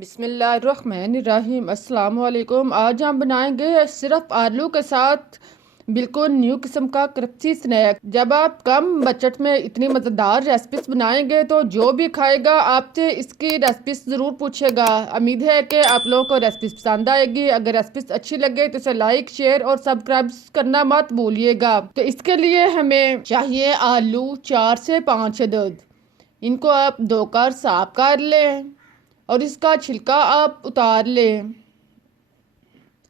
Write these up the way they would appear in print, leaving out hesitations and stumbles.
बिस्मिल्लाहिर्रहमानिर्रहीम। अस्सलाम वालेकुम। आज हम बनाएंगे सिर्फ आलू के साथ बिल्कुल न्यू किस्म का क्रिस्पी स्नैक। जब आप कम बजट में इतनी मज़ेदार रेसिपीज बनाएंगे तो जो भी खाएगा आपसे इसकी रेसिपीज ज़रूर पूछेगा। उम्मीद है कि आप लोगों को रेसिपीज पसंद आएगी। अगर रेसिपीज अच्छी लगे तो इसे लाइक, शेयर और सब्सक्राइब करना मत भूलिएगा। तो इसके लिए हमें चाहिए आलू 4 से 5 अदद। इनको आप धोकर साफ कर लें और इसका छिलका आप उतार लें।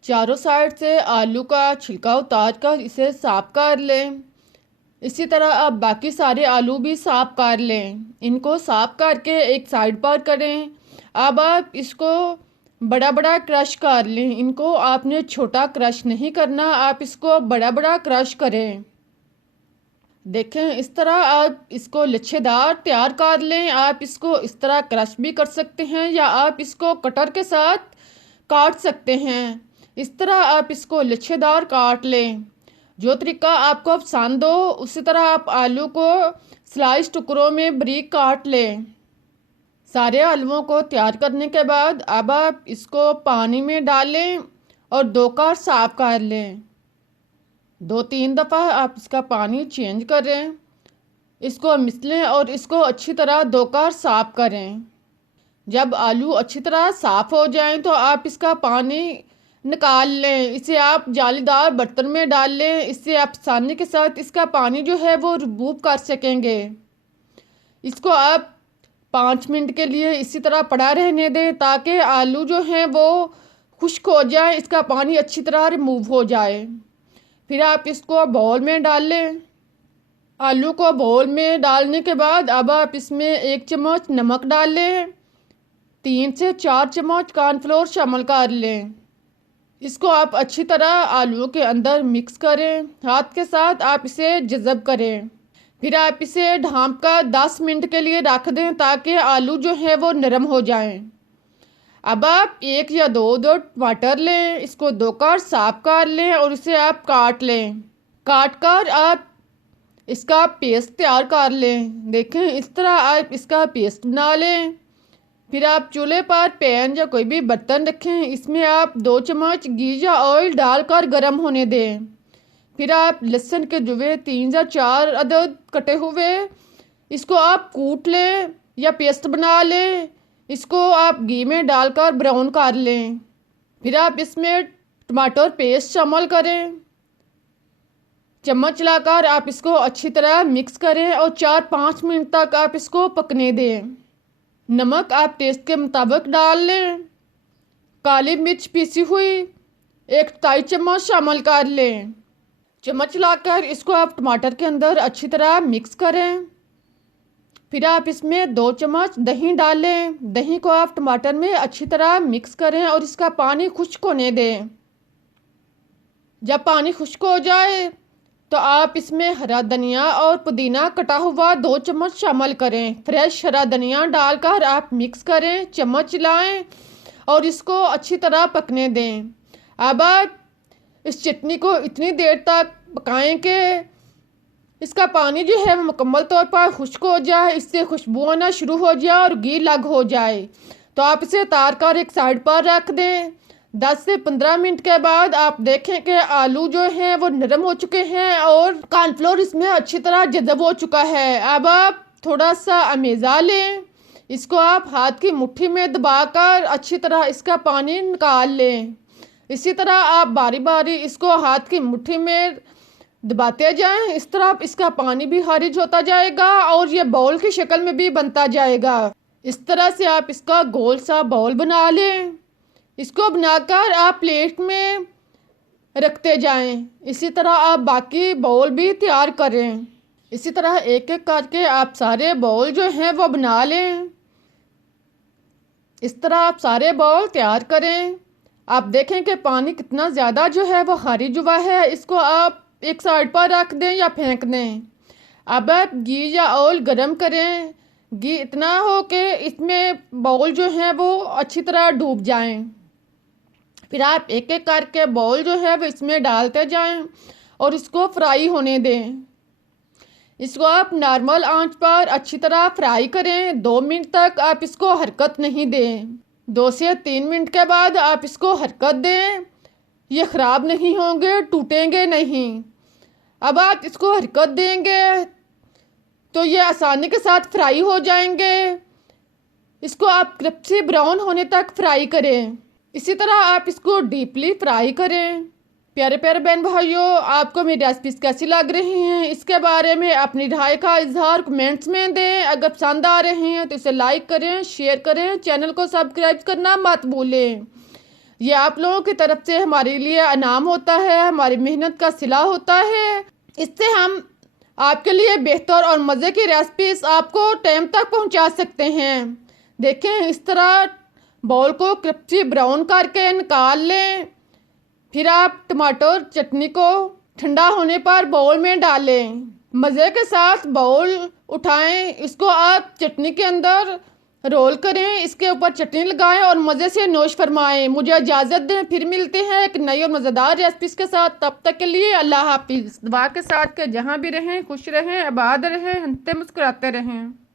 चारों साइड से आलू का छिलका उतार कर इसे साफ कर लें। इसी तरह आप बाकी सारे आलू भी साफ कर लें। इनको साफ करके एक साइड पर करें। अब आप इसको बड़ा बड़ा क्रश कर लें। इनको आपने छोटा क्रश नहीं करना, आप इसको बड़ा बड़ा क्रश करें। देखें, इस तरह आप इसको लच्छेदार तैयार कर लें। आप इसको इस तरह क्रश भी कर सकते हैं या आप इसको कटर के साथ काट सकते हैं। इस तरह आप इसको लच्छेदार काट लें। जो तरीका आपको पसंद हो उसी तरह आप आलू को स्लाइस टुकड़ों में बारीक काट लें। सारे आलूओं को तैयार करने के बाद अब आप इसको पानी में डालें और धोकर साफ कर लें। 2-3 दफ़ा आप इसका पानी चेंज करें, इसको मिसलें और इसको अच्छी तरह धोकर साफ करें। जब आलू अच्छी तरह साफ हो जाएं तो आप इसका पानी निकाल लें। इसे आप जालीदार बर्तन में डाल लें। इससे आप आसानी के साथ इसका पानी जो है वो रिमूव कर सकेंगे। इसको आप 5 मिनट के लिए इसी तरह पड़ा रहने दें ताकि आलू जो हैं वो खुश्क हो जाए, इसका पानी अच्छी तरह रिमूव हो जाए। फिर आप इसको बाउल में डाल लें। आलू को बाउल में डालने के बाद अब आप इसमें 1 चम्मच नमक डाल लें। 3 से 4 चम्मच कॉर्नफ्लोर शामिल कर लें। इसको आप अच्छी तरह आलूओं के अंदर मिक्स करें। हाथ के साथ आप इसे जज़ब करें। फिर आप इसे ढाँप कर 10 मिनट के लिए रख दें ताकि आलू जो है वो नरम हो जाएं। अब आप 1 या 2 टमाटर लें, इसको धोकर साफ कर लें और इसे आप काट लें। काट कर आप इसका पेस्ट तैयार कर लें। देखें, इस तरह आप इसका पेस्ट बना लें। फिर आप चूल्हे पर पैन या कोई भी बर्तन रखें। इसमें आप 2 चम्मच घी या ऑयल डालकर गर्म होने दें। फिर आप लहसुन के जुवे 3 या 4 अदद कटे हुए इसको आप कूट लें या पेस्ट बना लें। इसको आप घी में डालकर ब्राउन कर लें। फिर आप इसमें टमाटर पेस्ट शामिल करें। चम्मच चलाकर आप इसको अच्छी तरह मिक्स करें और 4-5 मिनट तक आप इसको पकने दें। नमक आप टेस्ट के मुताबिक डाल लें। काली मिर्च पीसी हुई 1 चम्मच शामिल कर लें। चम्मच चलाकर इसको आप टमाटर के अंदर अच्छी तरह मिक्स करें। फिर आप इसमें 2 चम्मच दही डालें। दही को आप टमाटर में अच्छी तरह मिक्स करें और इसका पानी खुश्क होने दें। जब पानी खुश्क हो जाए तो आप इसमें हरा धनिया और पुदीना कटा हुआ 2 चम्मच शामिल करें। फ्रेश हरा धनिया डालकर आप मिक्स करें, चम्मच चलाएं और इसको अच्छी तरह पकने दें। अब आप इस चटनी को इतनी देर तक पकाएं कि इसका पानी जो है वो मुकम्मल तौर पर खुश्क हो जाए, इससे खुशबू आना शुरू हो जाए और घी लग हो जाए। तो आप इसे उतार कर एक साइड पर रख दें। 10 से 15 मिनट के बाद आप देखें कि आलू जो हैं वो नरम हो चुके हैं और कॉर्नफ्लोर इसमें अच्छी तरह जज़ब हो चुका है। अब आप थोड़ा सा अमेज़ा लें। इसको आप हाथ की मुट्ठी में दबाकर अच्छी तरह इसका पानी निकाल लें। इसी तरह आप बारी बारी इसको हाथ की मुट्ठी में दबाते जाएं। इस तरह इसका पानी भी खारिज होता जाएगा और ये बाउल की शक्ल में भी बनता जाएगा। इस तरह से आप इसका गोल सा बाउल बना लें। इसको बनाकर आप प्लेट में रखते जाएं। इसी तरह आप बाकी बाउल भी तैयार करें। इसी तरह एक एक करके आप सारे बाउल जो हैं वो बना लें। इस तरह आप सारे बाउल तैयार करें। आप देखें कि पानी कितना ज़्यादा जो है वो खारिज हुआ है। इसको आप एक साइड पर रख दें या फेंक दें। अब आप घी या ऑयल गरम करें। घी इतना हो कि इसमें बाउल जो है वो अच्छी तरह डूब जाएं। फिर आप एक एक करके बाउल जो है वो इसमें डालते जाएं और इसको फ्राई होने दें। इसको आप नॉर्मल आंच पर अच्छी तरह फ्राई करें। 2 मिनट तक आप इसको हरकत नहीं दें। 2 से 3 मिनट के बाद आप इसको हरकत दें। ये ख़राब नहीं होंगे, टूटेंगे नहीं। अब आप इसको हरकत देंगे तो ये आसानी के साथ फ्राई हो जाएंगे। इसको आप क्रिस्पी ब्राउन होने तक फ्राई करें। इसी तरह आप इसको डीपली फ्राई करें। प्यारे प्यारे बहन भाइयों, आपको मेरी रेसिपीज कैसी लग रही हैं, इसके बारे में अपनी राय का इजहार कमेंट्स में दें। अगर पसंद आ रहे हैं तो इसे लाइक करें, शेयर करें, चैनल को सब्सक्राइब करना मत भूलें। ये आप लोगों की तरफ से हमारे लिए इनाम होता है, हमारी मेहनत का सिला होता है। इससे हम आपके लिए बेहतर और मज़े की रेसिपीज आपको टाइम तक पहुंचा सकते हैं। देखें, इस तरह बाउल को क्रिस्पी ब्राउन करके निकाल लें। फिर आप टमाटर चटनी को ठंडा होने पर बाउल में डालें। मज़े के साथ बाउल उठाएं, इसको आप चटनी के अंदर रोल करें, इसके ऊपर चटनी लगाएं और मज़े से नोश फरमाएं। मुझे इजाज़त दें, फिर मिलते हैं एक नई और मज़ेदार रेसिपीज़ के साथ। तब तक के लिए अल्लाह हाफिज़। दुआ के साथ के जहाँ भी रहें खुश रहें, आबाद रहें, हंसते मुस्कुराते रहें।